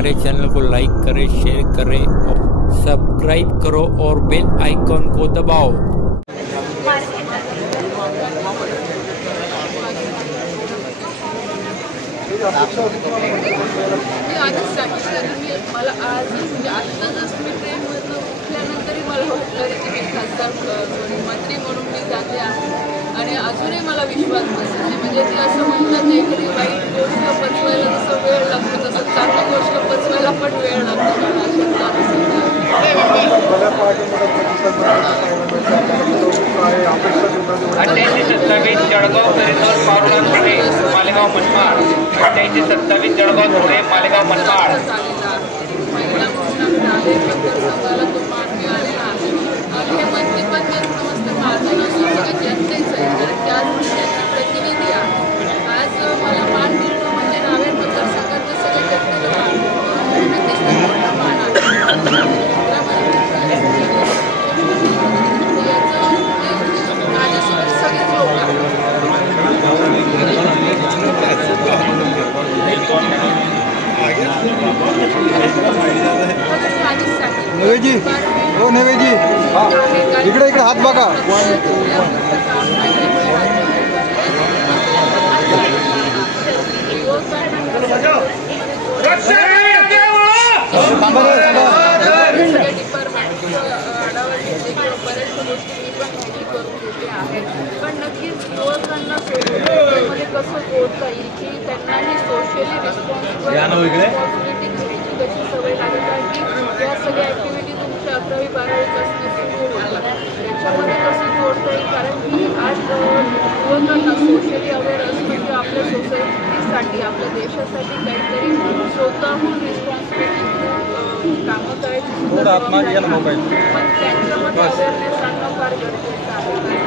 हमारे चैनल को लाइक करें, शेयर करें, सब्सक्राइब करो और बेल आइकॉन को दबाओ। मला आज म्हणजे आत्ता जस्ट मी ट्रेनमधून उठल्यानंतरही मला वाटलं की मी खासदार मंत्री म्हणून मी जाते आहे आणि अजूनही मला विश्वास बसत नाही. म्हणजे ते असं म्हणतात एखादी वाईट गोष्ट पचवायला जसं वेळ लागतो तसं चांगली गोष्ट पचवायला पण वेळ लागतो. मला 27 जळगाव परिसर पावला पुणे मालेगाव मनमाड 27 जळगाव धुळे मालेगाव मनमाड महिला म्हणून आले मतदारसंघाला तो मान मिळालेला आहे आणि हे मंत्रीपद समजतं माझं नसून सगळं जनतेच आहे कारण त्या दृष्टीचे प्रतिनिधी आहे. आज मला मान मिळणं म्हणजे नावेर मतदारसंघातलं सगळं जनतेला मान माझ्यासोबत सगळेच लोक नवेजी हो नवेजी इकडे इकडे हात बघा. पण नक्कीच युवकांना सोशलमध्ये कसं जोडता येईल की त्यांनाही सोशली रिस्पॉन्सिबिलिटी घ्यायची त्याची सवय लागेल कारण की या सगळ्या ॲक्टिव्हिटी तुमच्या 11वी 12वी सुरू होतात त्याच्यामध्ये कसं जोडता येईल कारण की आज युवकांना सोशली अवेअर असणं किंवा आपल्या सोसायटीसाठी आपल्या देशासाठी काहीतरी स्वतःहून रिस्पॉन्सिबिलिटी कामं करायची पण त्यांच्यामध्ये अवेअरनेस आणणं फार गरजेचं आहे.